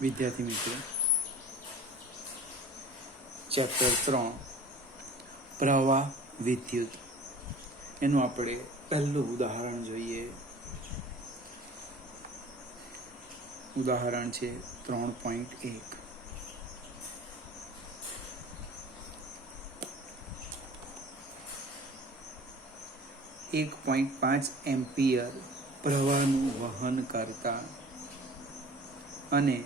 વિદ્યાર્થી મિત્રો, ચેપ્ટર 3 પ્રવાહ વિદ્યુત એનું આપણે પહેલું ઉદાહરણ જોઈએ. ઉદાહરણ છે 3.1. એક 1.5 એમ્પિયર પ્રવાહનું વહન કરતા અને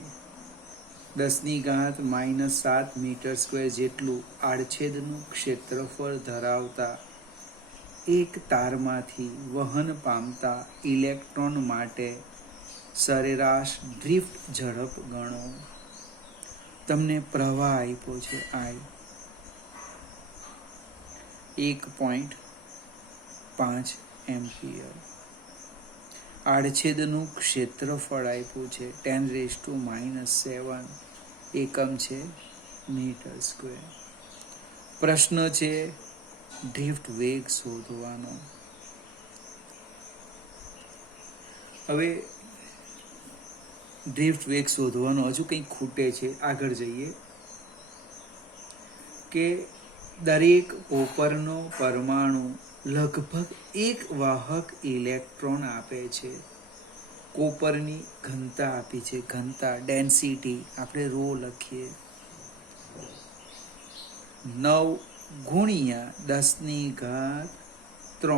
10⁻⁻7 મીટર સ્ક્વેર જેટલું આડછેદનું ક્ષેત્રફળ ધરાવતા એક તારમાંથી વહન પામતા ઇલેક્ટ્રોન માટે સરેરાશ ડ્રિફ્ટ ઝડપ ગણો. તમને પ્રવાહ આપ્યો છે I 1.5 એમ્પિયર. આડછેદનું ક્ષેત્રફળ આપ્યું છે 10⁻⁻7 એકમ છે મીટર સ્ક્વેર. પ્રશ્ન છે ડ્રિફ્ટ વેગ શોધવાનો. હવે ડ્રિફ્ટ વેગ શોધવાનો હજુ કંઈક ખૂટે છે. આગળ જઈએ કે દરેક કોપરનો પરમાણુ લગભગ એક વાહક ઇલેક્ટ્રોન આપે છે. કોપરની ઘનતા આપી છે, ઘનતા ડેન્સિટી આપણે ρ લખીએ 9×10⁻³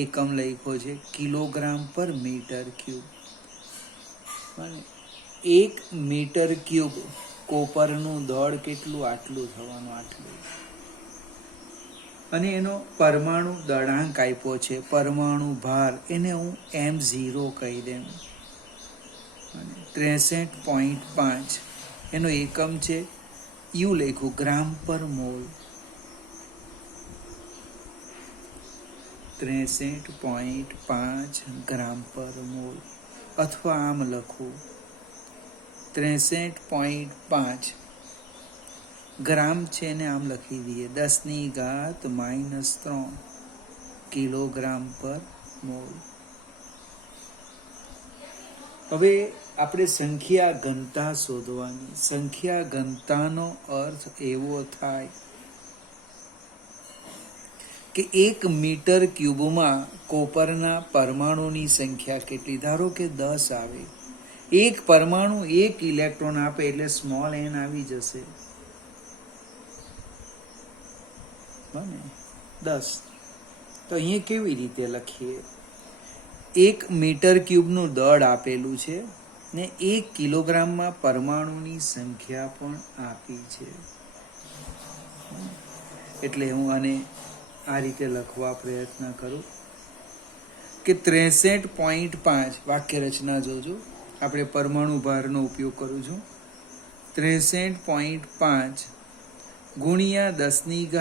એકમ લખ્યો છે કિલોગ્રામ પર મીટર ક્યુબ. 1 મીટર ક્યુબ કોપરનું દળ કેટલું? આટલું થવાનું, આટલું. અને એનો પરમાણુ દળાંક આપ્યો છે, પરમાણુ ભાર એને હું m0 કહી દેમ. 63.5 એનો એકમ છે યુ લખ્યું ગ્રામ પર મોલ. 63.5 ગ્રામ પર મોલ, અથવા આમ લખું 63.5 ગ્રામ છે એને આમ લખી દઈએ 10⁻³ કિલોગ્રામ પર મોલ. હવે આપણે સંખ્યા ઘનતા શોધવાની. સંખ્યા ઘનતાનો અર્થ એવો થાય કે 1 મીટર ક્યુબમાં કોપરના પરમાણુની સંખ્યા કેટલી? ધારો કે 10 આવે. એક પરમાણુ 1 ઇલેક્ટ્રોન આપે એટલે સ્મોલ n આવી જશે 10. તો અહીંયા કેવી રીતે લખીએ? 1 મીટર ક્યુબનું દળ આપેલું છે ને 1 કિલોગ્રામમાં પરમાણુની સંખ્યા પણ આપી છે. એટલે હું આને આ રીતે લખવા પ્રયત્ન કરું કે 63.5 વાક્ય રચના જોજો. આપણે પરમાણુ ભારનો ઉપયોગ કરું છું. 63.5 ગુણ્યા 10⁻³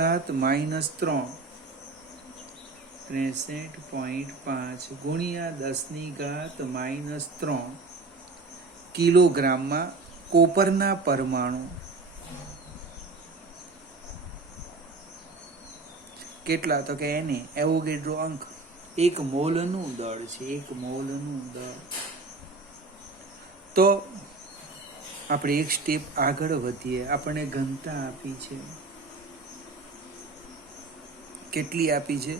63.5 ગુણ્યા 10⁻³ કિલોગ્રામમાં કોપરના પરમાણુ કેટલા? તો કે એને એવોગેડ્રો અંક 1 મોલનું દળ છે, 1 મોલનું દળ. તો આપણે એક સ્ટેપ આગળ વધીએ. આપણને ઘનતા આપી છે. કેટલી આપી છે?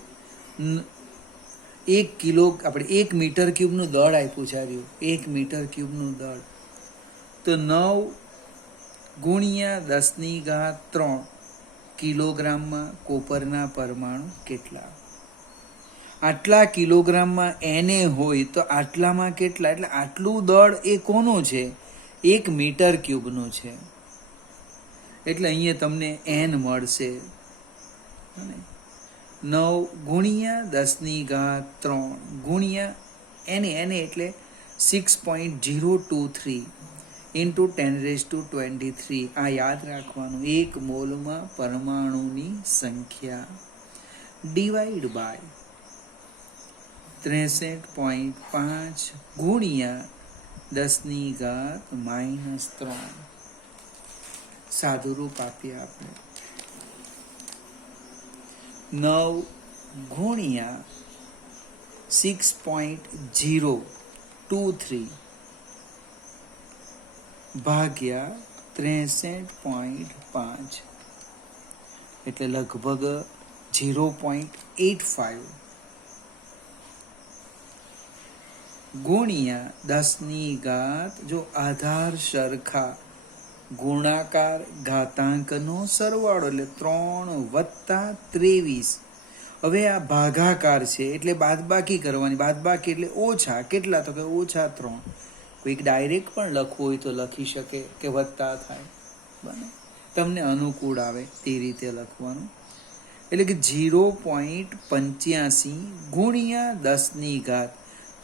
1 કિલો, આપણે 1 મીટર ક્યુબનું દળ આપ્યું છે. 1 મીટર ક્યુબનું દળ તો 9×10⁻³ કિલોગ્રામમાં કોપરના પરમાણુ કેટલા? આટલા કિલોગ્રામમાં એને હોય તો આટલામાં કેટલા? એટલે આટલું દળ એ કોનું છે? 1 મીટર ક્યુબનું છે. એટલે અહીંયા તમને n મળશે 9×10⁻³ ગુણ્યા એને એટલે 6.023 × 10⁻23. આ યાદ રાખવાનું. 1 મોલમાં પરમાણુની સંખ્યા ડિવાઈડ બાય 63.5 ગુણ્યા 10⁻³ સાદુરૂપ આપીએ આપણે 9×6.023 ભાગ્યા 63.5 એટલે લગભગ 0.85 ગુણ્યા 10 જો આધાર સરખા ગુણાકાર ઘાતાંકનો સરવાળો એટલે 3 વત્તા 23. હવે આ ભાગાકાર છે એટલે બાદબાકી કરવાની. બાદબાકી એટલે ઓછા. કેટલા? તો કે ઓછા 3. કોઈક ડાયરેક્ટ પણ લખવું હોય તો લખી શકે કે વત્તા થાય. બરાબર, તમને અનુકૂળ આવે તે રીતે લખવાનું. એટલે કે 0.85 ગુણ્યા 10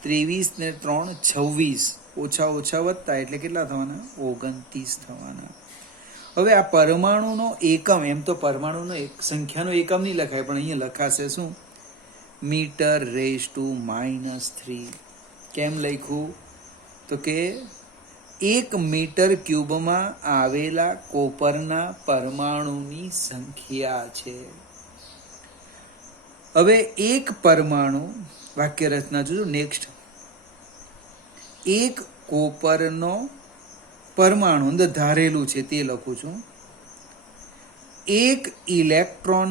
23 ને 3 26. ઓછા ઓછા વત્તા એટલે કેટલા થવાના? 29 થવાના. હવે આ પરમાણુનો એકમ, એમ તો પરમાણુનો સંખ્યાનો એકમ નહીં લખાય, પણ અહીંયા લખાશે શું? Metre raise to -3. કેમ લખ્યું? તો કે 1 મીટર ક્યુબમાં આવેલા કોપરના પરમાણુની સંખ્યા છે. હવે એક પરમાણુ, વાક્ય રચના જોજો નેક્સ્ટ. એક કોપરનો પરમાણુ અંદર ધારેલું છે તે લખું છું. 1 ઇલેક્ટ્રોન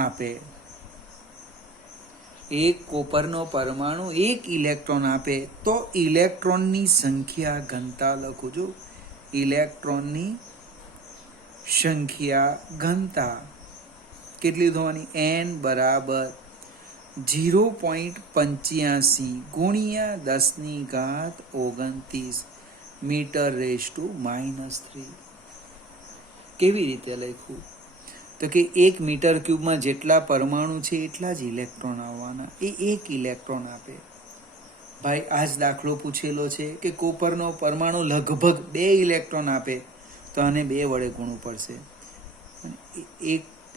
આપે. એક કોપરનો પરમાણુ 1 ઇલેક્ટ્રોન આપે તો ઇલેક્ટ્રોનની સંખ્યા ઘનતા લખું છું. ઇલેક્ટ્રોનની સંખ્યા ઘનતા કેટલી થવાની? n બરાબર 0.85 ગુણ્યા 10 મીટર રેઝ ટુ -3. કેવી રીતે લખ્યું? તો કે 1 મીટર ક્યુબમાં જેટલા પરમાણુ છે એટલા જ ઇલેક્ટ્રોન આવવાના. એ 1 ઇલેક્ટ્રોન આપે. ભાઈ આ જ દાખલો પૂછેલો છે કે કોપરનો પરમાણુ લગભગ 2 ઇલેક્ટ્રોન આપે તો આને 2 વડે ગુણવું પડશે.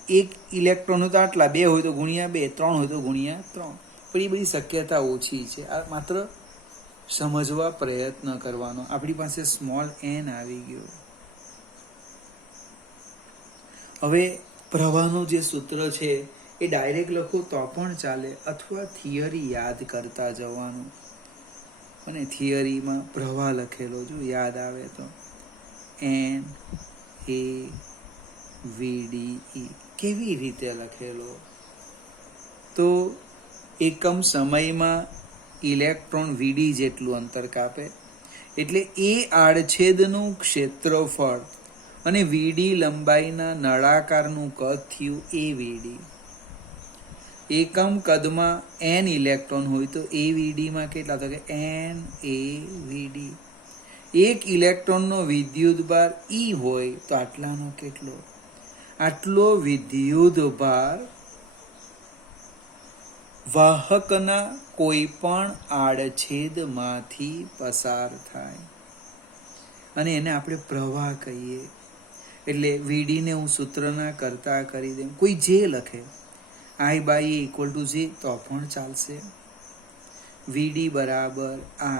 એક ઇલેક્ટ્રોન હોય તો આટલા, 2 હોય તો ગુણ્યા 2, 3 હોય તો ગુણ્યા 3. પણ એ બધી શક્યતા ઓછી છે. આ માત્ર સમજવા પ્રયત્ન કરવાનો. આપણી પાસે સ્મોલ n આવી ગયો. હવે પ્રવાહનું જે સૂત્ર છે એ ડાયરેક્ટ લખો તો પણ ચાલે, અથવા થિયરી યાદ કરતા જવાનું. અને થિયરીમાં પ્રવાહ લખેલો જો યાદ આવે તો NaVDE. કેવી રીતે લખેલો? તો એકમ સમયમાં ઇલેક્ટ્રોન VD જેટલું અંતર કાપે એટલે એ આડછેદનું ક્ષેત્રફળ અને VD લંબાઈના નળાકારનું કદ થયું AVD. એકમ કદમાં n ઇલેક્ટ્રોન હોય તો AVD માં કેટલા? તો કે NaVD. 1 ઇલેક્ટ્રોનનો વિદ્યુતભાર E હોય તો આટલાનો કેટલો? આટલો વિદ્યુતભાર વાહકના કોઈ પણ આડછેદમાંથી પસાર થાય અને એને આપણે પ્રવાહ કહીએ. એટલે VD ને હું સૂત્રના કરતા કરી દઉં. કોઈ જે લખે I/A = J તો પણ ચાલશે. VD બરાબર I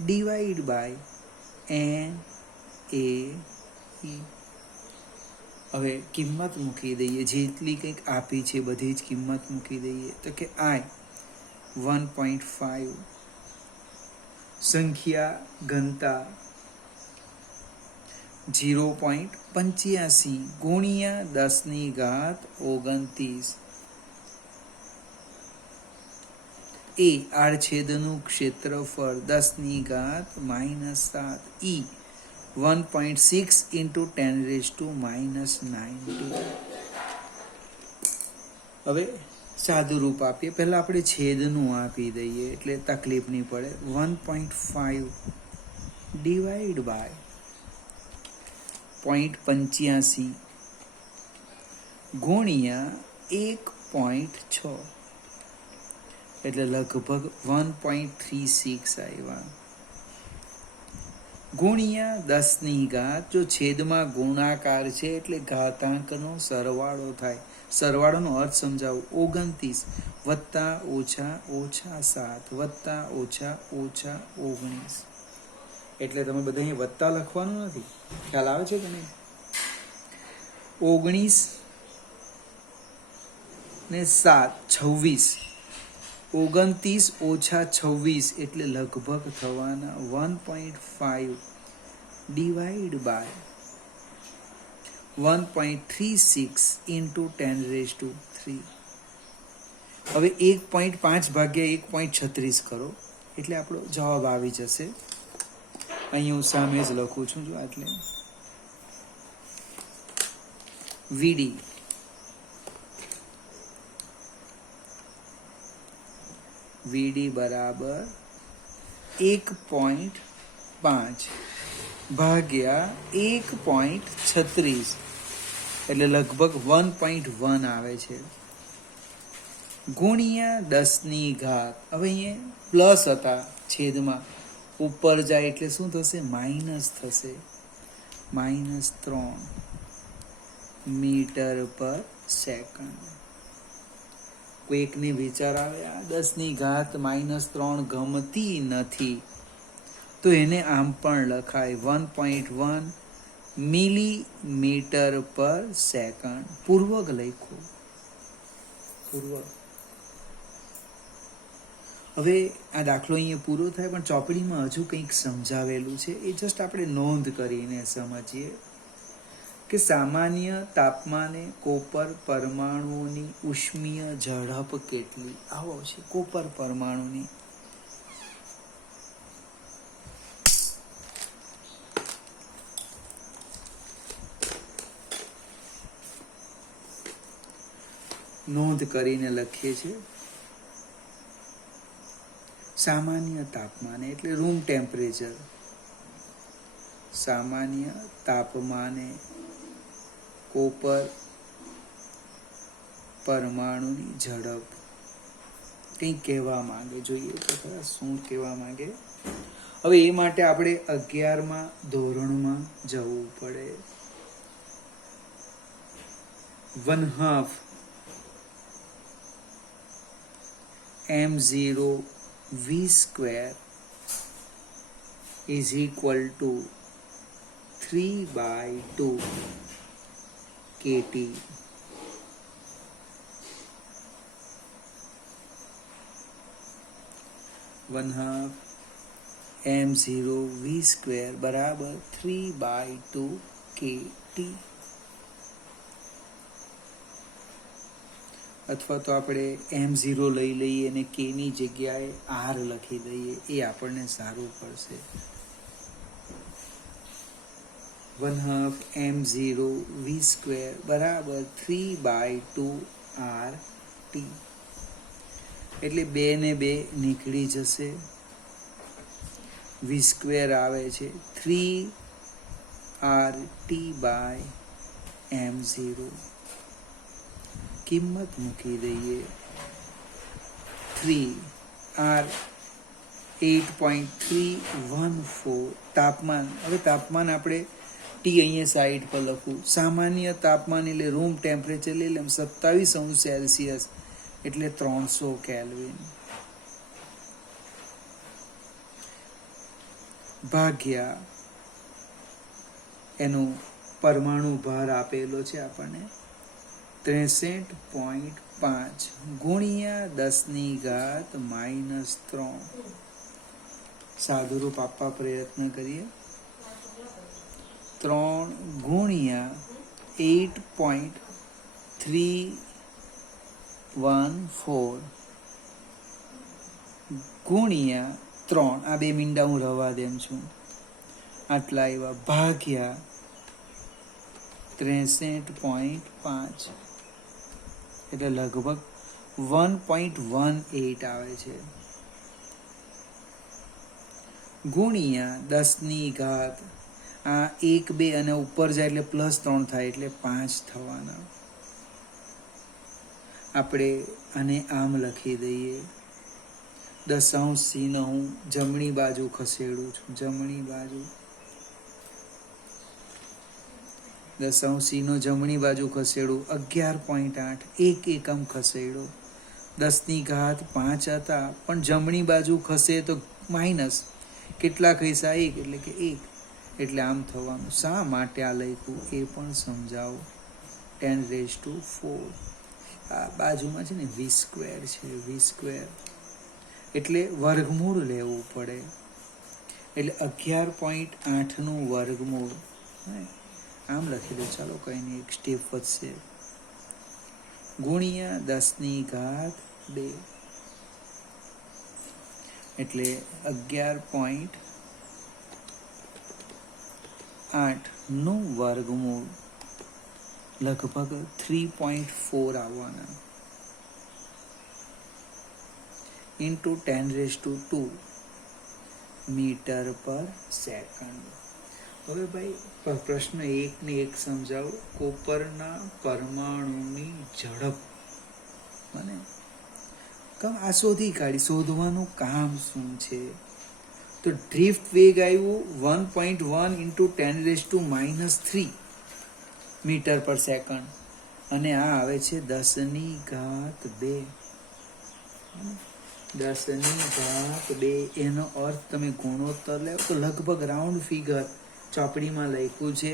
ડિવાઈડ બાય NaE. હવે કિંમત મૂકી દઈએ. જેટલી કંઈક આપી છે બધી જ કિંમત મૂકી દઈએ. તો કે I 1.5, સંખ્યા ઘનતા 0.85 ગુણ્યા 10 એ આડછેદનું ક્ષેત્રફળ 10 - 7 E 1.6 × 10⁻⁹. હવે સાદું રૂપ આપીએ. પહેલા આપણે છેદનું આપી દઈએ એટલે તકલીફ નહીં પડે. 1.5 ડિવાઈડ બાય 0.85 ગુણ્યા 1.6 એટલે લગભગ 1.36 આવ્યા. ગુણ્યા 10 જો છેદમાં ગુણાકાર છે એટલે ઘાતાંકનો સરવાળો થાય. સરવાળોનો અર્થ સમજાવું. 29 વત્તા ઓછા ઓછા 7 વત્તા ઓછા ઓછા 19. એટલે તમે બધા અહીં વત્તા લખવાનું નથી. ખ્યાલ આવે છે કે નહીં? 19 ને 7 26. 29 ઓછા 26 એટલે લગભગ થવાના 1.5 ડિવાઈડ બાય 1.36 ઇન્ટુ 10⁻3. હવે 1.5 ભાગ્યા 1.36 કરો એટલે આપણો જવાબ આવી જશે. અહીં હું સામે જ લખું છું. જો એટલે વીડી બરાબર 1.5 ભાગ્યા 1.36 એટલે લગભગ 1.1 આવે છે, ગુણ્યા 10 ઘાત. હવે અહીંયા પ્લસ હતા છેદમાં, ઉપર જાય એટલે શું થશે? માઇનસ થશે. -3 મીટર પર સેકન્ડ. કોઈકને વિચાર આવે આ 10 ઘાત -3 ગમતી નથી, તો એને આમ પણ લખાય 1.1 મિલીમીટર પર સેકન્ડ. પૂર્વક લખો, પૂર્વક. હવે આ દાખલો અહીંયા પૂરો થાય, પણ ચોપડીમાં હજુ કંઈક સમજાવેલું છે, એ જસ્ટ આપણે નોંધ કરીને સમજીએ કે સામાન્ય તાપમાને કોપર પરમાણુઓની ઉષ્મીય ઝડપ કેટલી. આવો છે કોપર પરમાણુની. નોંધ કરીને લખીએ છીએ. સામાન્ય તાપમાને એટલે રૂમ ટેમ્પરેચર. સામાન્ય તાપમાને કોપર પરમાણુની ઝડપ કંઈક કહેવા માંગે. જોઈએ તો ખરા શું કહેવા માંગે. હવે એ માટે આપણે 11મા ધોરણમાં જવું પડે. 1/2 m0 v² is equal to 3/2 kT. m0 v² બરાબર 3/2 kT. અથવા તો આપણે m0 લઈ લઈએ અને k ની જગ્યાએ r લખી દઈએ, એ આપણને સારું પડશે. 1/2 m0 v² બરાબર 3/2 RT. એટલે 2 ને 2 નીકળી જશે. v² આવે છે 3RT/m0. કિંમત મૂકી દઈએ. 3R 8.314. તાપમાન, હવે તાપમાન આપણે ટી અહીંયા સાઈડ પર લખું. સામાન્ય તાપમાન એટલે રૂમ ટેમ્પરેચર લઈ લે 27°C એટલે 300 કેલ્વિન ભાગ્યા એનો પરમાણુ ભાર આપેલો છે આપણને 63.5 ગુણ્યા 10 ઘાત -3. સાદુરૂપ આપવા પ્રયત્ન કરીએ. 3 ગુણ્યા 8.314 ગુણ્યા 3, આ 2 મીંડા હું રવા દેમ છું, આટલા આવ્યા, ભાગ્યા 63.5 એટલે લગભગ 1.18 આવે છે, ગુણ્યા 10 ઘાત. આ 1 2 અને ઉપર જાય એટલે +3 થાય એટલે 5 થવાના. આપણે આને આમ લખી દઈએ. દશાંશ C હું જમણી બાજુ ખસેડું છું. જમણી બાજુ દશાંશ C જમણી બાજુ ખસેડું. 11.8 1 એકમ ખસેડો. 10 ઘાત 5 હતા, પણ જમણી બાજુ ખસે તો માઇનસ. કેટલા ખસ્યા? 1 એટલે કે 1. એટલે આમ થવાનું. શા માટે આ લખ્યું એ પણ સમજાવો. 10⁴. આ બાજુમાં છે ને v² છે, v² એટલે વર્ગમૂળ લેવું પડે. એટલે 11.8નું વર્ગમૂળ, આમ લખી દો, ચાલો કંઈ નહીં, એક સ્ટેપ વધશે, ગુણ્યા 10⁻², એટલે 11.8નું વર્ગમૂળ લગભગ 3.4 આવવાના, ઇન્ટુ 10⁻² મીટર પર સેકન્ડ. હવે ભાઈ પ્રશ્ન 1 ને 1 સમજાવું. કોપરના પરમાણુની ઝડપ મને આ શોધી કાઢી, શોધવાનું કામ શું છે? તો ડ્રિફ્ટ વેગ આવ્યું 1.1 ઇન્ટુ 10⁻³ મીટર પર સેકન્ડ, અને આ આવે છે 10⁻². 10⁻². એનો અર્થ તમે ગુણોત્તર લેવો તો લગભગ રાઉન્ડ ફિગર ચોપડીમાં લખ્યું છે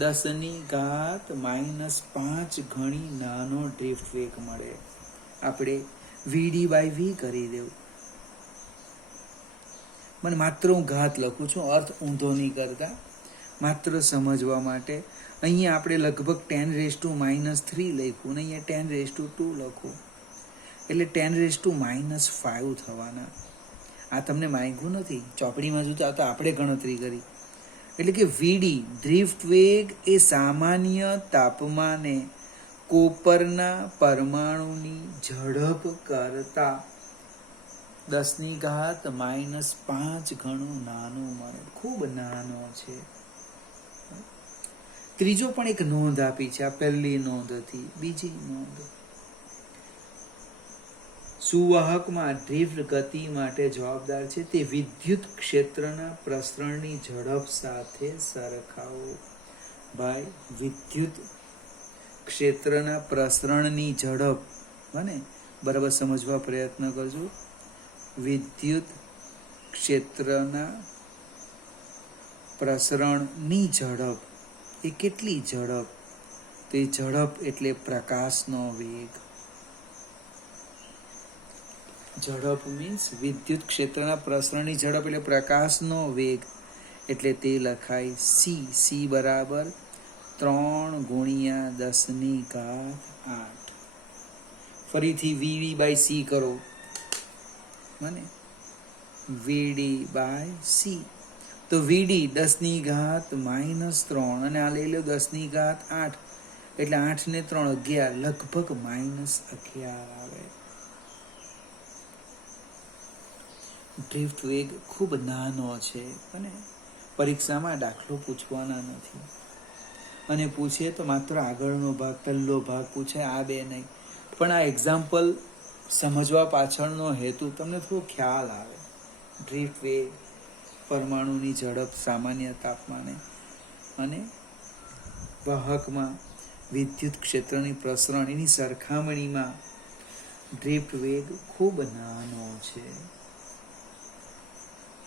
10⁻⁻5 ગણી નાનો ડ્રિફ્ટ વેગ મળે. આપણે VD/V કરી દેવું. મને માત્ર હું ઘાત લખું છું, અર્થ ઊંધો નહીં કરતા, માત્ર સમજવા માટે. અહીંયા આપણે લગભગ 10⁻³ લખ્યું ને અહીંયા 10⁻² લખું, એટલે 10⁻⁻5 થવાના. આ તમને માંગ્યું નથી, ચોપડીમાં જોતા તો આપણે ગણતરી કરી. એટલે કે VD ડ્રિફ્ટ વેગ એ સામાન્ય તાપમાને કોપરના પરમાણુની ઝડપ કરતા 10⁻⁻5 ગણું નાનું મળે, ખૂબ નાનો છે. ત્રીજો પણ એક નોંધ આપી છે, આ પહેલી નોંધ હતી. બીજી નોંધ, સુવાહકમાં ડ્રિફ્ટ ગતિ માટે જવાબદાર છે તે વિદ્યુત ક્ષેત્રના પ્રસરણની ઝડપ સાથે સરખાવો. ભાઈ વિદ્યુત ક્ષેત્રના પ્રસરણની ઝડપ મને બરાબર સમજવા પ્રયત્ન કરજો. વિદ્યુત ક્ષેત્રના પ્રસરણની ઝડપ એ કેટલી ઝડપ? તો એ ઝડપ એટલે પ્રકાશનો વેગ. ઝડપ મીન્સ વિદ્યુત ક્ષેત્રના પ્રસરણની ઝડપ એટલે પ્રકાશનો વેગ, એટલે તે લખાય c. c બરાબર 3 ગુણ્યા 10⁸. ફરીથી VD/C કરો મને, VD/C. તો VD 10⁻⁻3 અને આ લઈ લો 10⁸, એટલે 8 ને 3 11, લગભગ -11 આવે. ડ્રિફ્ટ વેગ ખૂબ નાનો છે અને પરીક્ષામાં દાખલો પૂછવાના નથી, અને પૂછે તો માત્ર આગળનો ભાગ, પહેલો ભાગ પૂછે, આ બે નહીં. પણ આ એક્ઝામ્પલ સમજવા પાછળનો હેતુ તમને થોડો ખ્યાલ આવે. ડ્રિફ્ટ વેગ, પરમાણુની ઝડપ સામાન્ય તાપમાને, અને વાહકમાં વિદ્યુત ક્ષેત્રની પ્રસરણ, એની સરખામણીમાં ડ્રિફ્ટ વેગ ખૂબ નાનો છે.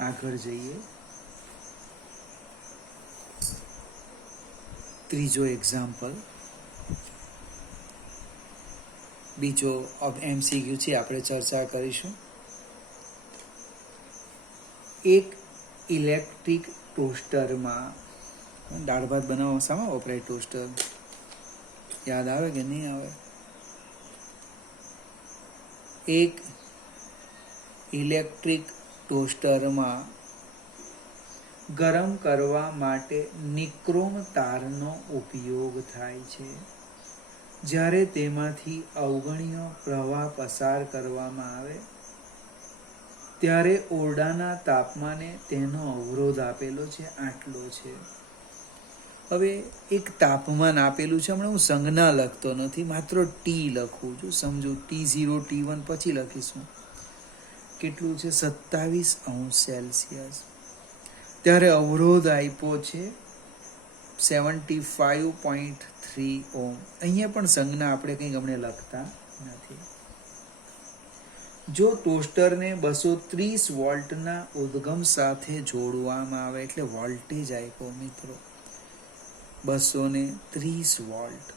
આગળ જઈએ. ત્રીજો એક્ઝામ્પલ, બીજો MCQ છે, આપણે ચર્ચા કરીશું. એક ઇલેક્ટ્રિક ટોસ્ટરમાં, દાળ ભાત બનાવવા શામાં વપરાય ટોસ્ટર? યાદ આવે કે નહીં આવે? એક ઇલેક્ટ્રિક ટોસ્ટરમાં ગરમ કરવા માટે નિક્રોમ તારનો ઉપયોગ થાય છે. જ્યારે તેમાંથી અવગણ્ય પ્રવાહ પસાર કરવામાં આવે ત્યારે ઓરડાના તાપમાને તેનો અવરોધ આપેલો છે, આટલો છે. હવે એક તાપમાન આપેલું છે, હમણાં હું સંજ્ઞા લખતો નથી, માત્ર T લખું છું, સમજો. T0 T1 પછી લખીશું. કેટલું છે? 27°C. ત્યારે અવરોધ આપ્યો છે 75.3 ઓહ્મ. અહીંયા પણ સંજ્ઞા આપણે કંઈ ગમને લખતા નથી. જો ટોસ્ટરને 230 વોલ્ટના ઉદ્ગમ સાથે જોડવામાં આવે, એટલે વોલ્ટેજ આપ્યો મિત્રો 230 વોલ્ટ,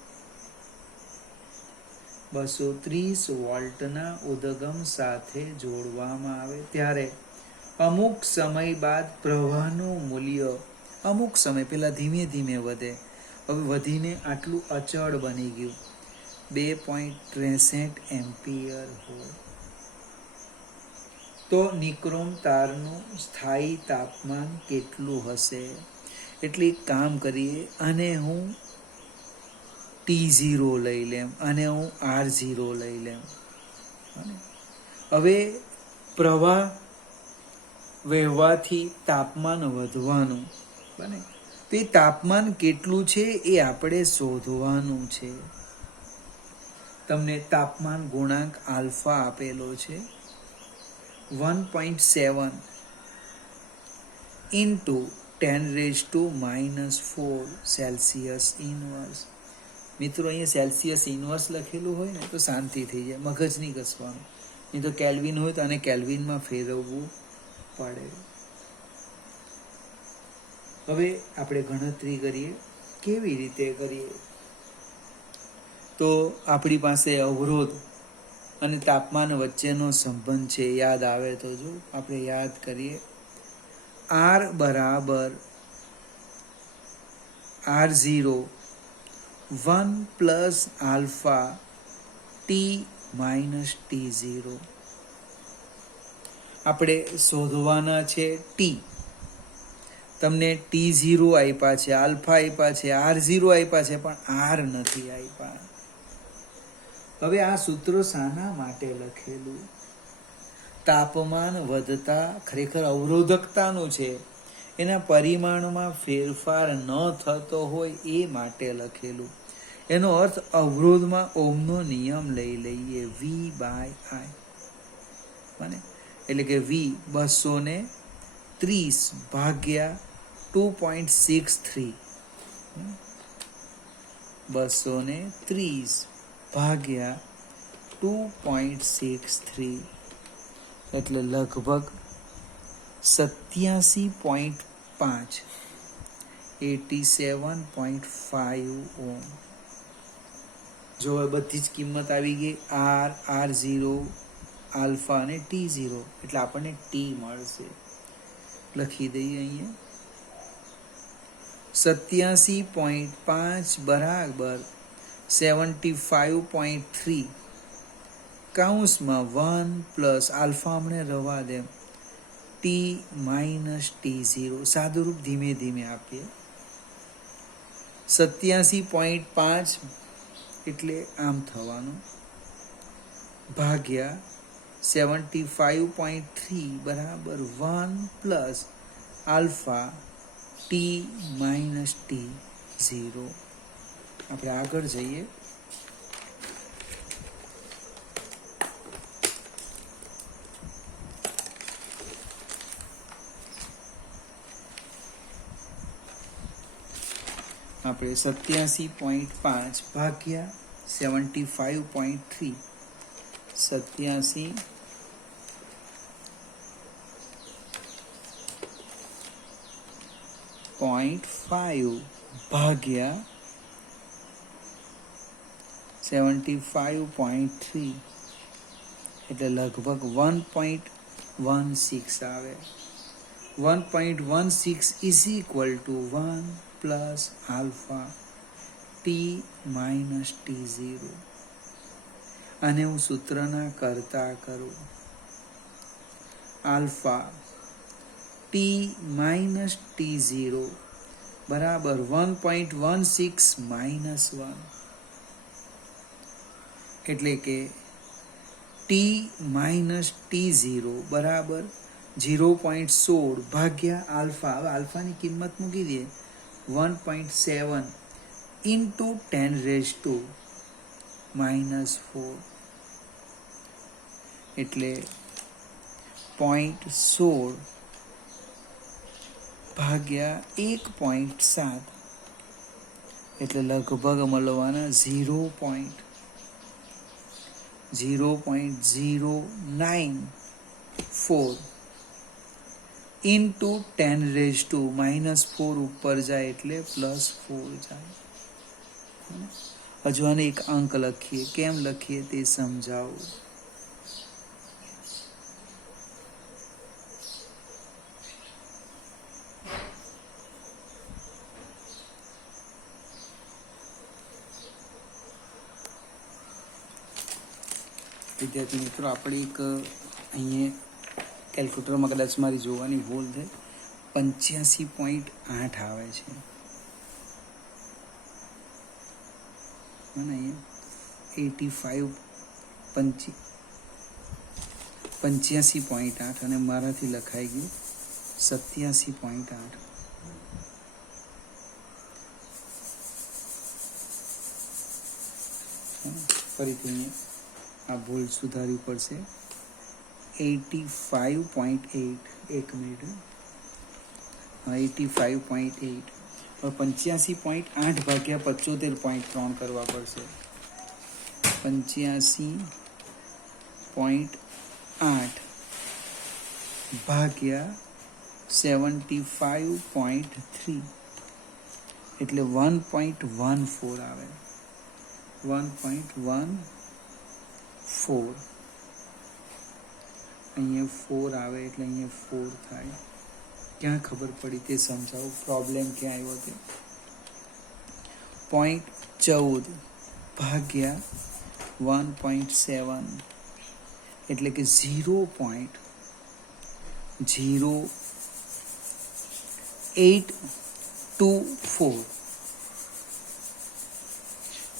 230 વોલ્ટના ઉદ્ગમ સાથે જોડવામાં આવે ત્યારે અમુક સમય બાદ પ્રવાહનું મૂલ્ય અમુક સમય પહેલા ધીમે ધીમે વધે, હવે વધીને આટલું અચળ બની ગયું 2.63 એમ્પિયર હોય તો નિક્રોમ તારનું સ્થાયી તાપમાન કેટલું હશે? એટલે એક કામ કરીએ, અને હું T0 લઈ લેમ અને હું R0 લઈ લેમ. હવે પ્રવાહ વહેવાથી તાપમાન વધવાનું બને, તો એ તાપમાન કેટલું છે એ આપણે શોધવાનું છે. તમને તાપમાન ગુણાંક આલ્ફા આપેલો છે 1.7 ઇન્ટુ 10⁻⁻⁴ સેલ્સિયસ ઇનવર્સ. મિત્રો અહીંયા સેલ્સિયસ ઇનવર્સ લખેલું હોય ને તો શાંતિ થઈ જાય, મગજ નહીં ઘસવાનું. નહીં તો કેલ્વિન હોય તો આને કેલ્વિનમાં ફેરવવું પડે. હવે આપણે ગણતરી કરીએ. કેવી રીતે કરીએ? તો આપણી પાસે અવરોધ અને તાપમાન વચ્ચેનો સંબંધ છે, યાદ આવે તો જો આપણે યાદ કરીએ. R બરાબર R0 1 plus alpha T minus T0. આપણે શોધવાના છે T. તમને T0 આપ્યા છે, આલ્ફા આપ્યા છે, R0 આપ્યા છે, પણ R નથી આપ્યા. હવે આ સૂત્ર શાના માટે લખેલું? તાપમાન વધતા ખરેખર અવરોધકતાનું છે, એના પરિમાણમાં ફેરફાર ન થતો હોય એ માટે લખેલું. એનો અર્થ અવરોધમાં ઓહમનો નિયમ લઈ લઈએ, V/I. એટલે કે V 230 ભાગ્યા 2.63, 230 ભાગ્યા 2.63 એટલે લગભગ 87.5, 87.5 ઓહમ. જો બધી જ કિંમત આવી ગઈ, R, R0, આલ્ફા અને T0, એટલે આપણને T મળશે. લખી દઈએ અહીંયા 87.5 બરાબર 75.3 કૌંસમાં 1 પ્લસ આલ્ફા અમને રવા દે T માઇનસ T0. સાદુરૂપ ધીમે ધીમે આપીએ. 87.5 એટલે આમ થવાનું ભાગ્યા 75.3 બરાબર 1 plus alpha T minus T0. આપણે આગળ જઈએ. આપણે 87.5 ભાગ્યા 75.3, 87.5 ભાગ્યા 75.3 એટલે લગભગ 1.16 આવે. 1.16 is equal to 1 plus alpha T minus T0. અને હું સૂત્રના કરતા કરું. આલ્ફા T માઇનસ T0 બરાબર 1.16 માઇનસ 1, એટલે કે T માઇનસ T0 બરાબર 0.16 ભાગ્યા આલ્ફા. હવે આલ્ફાની કિંમત મૂકી દઈએ 1.7 ઇન્ટુ 10⁻⁻⁴ એટલે 0.16 ભાગ્યા 1.7 એટલે લગભગ મળવાના 0.094 ઇન્ટુ 10⁻⁻⁴ ઉપર જાય એટલે +4 જાય. હજુ આને એક અંક લખીએ. કેમ લખીએ તે સમજાવું. વિદ્યાર્થી મિત્રો, આપણે એક અહીંયા કેલ્ક્યુલેટરમાં કદાચ મારી જોવાની ભૂલ છે, 85.8 આવે છે. અહીંયા 85.8 અને મારાથી લખાઈ ગયું 87.8. ફરીથી અહીંયા આ ભૂલ સુધારવી પડશે. 85.8. એક મિનિટ. 85.8. હવે 85.8 ભાગ્યા 75.3 કરવા પડશે. 85.8 ભાગ્યા 75.3 એટલે 1.14 આવે. 1.14. અહીંયા 4 આવે એટલે અહીંયા 4 થાય. ક્યાં ખબર પડી તે સમજાવું, પ્રોબ્લેમ ક્યાં આવ્યો તે. 0.14 ભાગ્યા 1.7 એટલે કે 0.0824.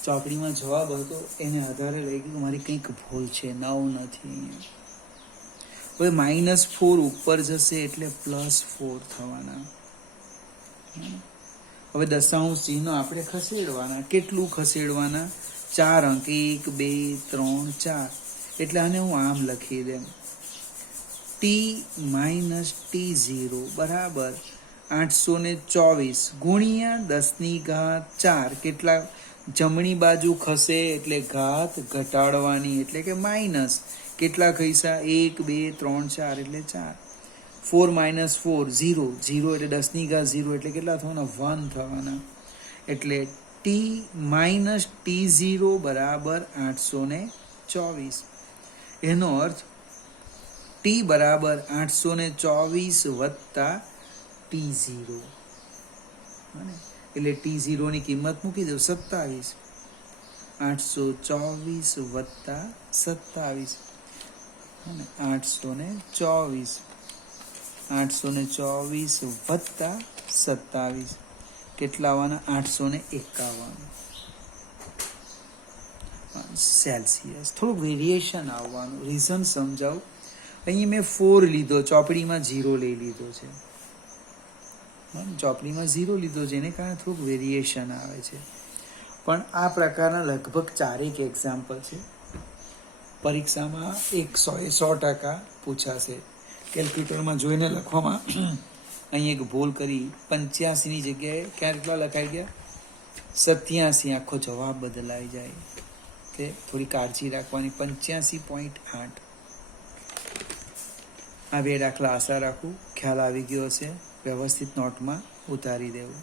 ચોપડીમાં જવાબ હતો, એને આધારે લઈ ગયું મારી કંઈક ભૂલ છે, 9 નથી. હવે -4 ઉપર જશે એટલે +4 થવાના. હવે દશાંશ ચિહ્ન આપણે ખસેડવાના. કેટલું ખસેડવાના? 4 અંક. 1 2 3 4. એટલે આને હું આમ લખી દઉં, t - t0 બરાબર 824 ગુણ્યા 10⁴ કેટલા? જમણી બાજુ ખસે એટલે ઘાત ઘટાડવાની, એટલે કે માઇનસ. કેટલા ખઈસા? 1 2 3 4 એટલે 4. 4 - 4 0. 0 એટલે 10⁻0 એટલે કેટલા થવાના? 1 થવાના. એટલે t - t0 બરાબર 824. એનો અર્થ t બરાબર 824 વત્તા t0. એટલે t0 ની કિંમત મૂકી દો 27. 824 વત્તા 27. 824 વત્તા 27 કેટલા આવવાના? 851 સેલ્સિયસ. થોડું વેરિએશન આવવાનું. રીઝન સમજાવું. અહીં મેં 4 લીધો, ચોપડીમાં 0 લઈ લીધો છે. ચોપડીમાં 0 લીધો છે, એને કારણે થોડુંક વેરિએશન આવે છે. પણ આ પ્રકારના લગભગ 4 એક્ઝામ્પલ છે. પરીક્ષામાં 100% પૂછાશે. કેલ્ક્યુલેટરમાં જોઈને લખવામાં અહીં એક ભૂલ કરી. 85ની જગ્યાએ ક્યાં કેટલા લખાઈ ગયા? 87. આખો જવાબ બદલાઈ જાય. કે થોડી કાળજી રાખવાની. 85.8. આ 2 દાખલા આશા રાખું ખ્યાલ આવી ગયો હશે. વ્યવસ્થિત નોટમાં ઉતારી દેવું.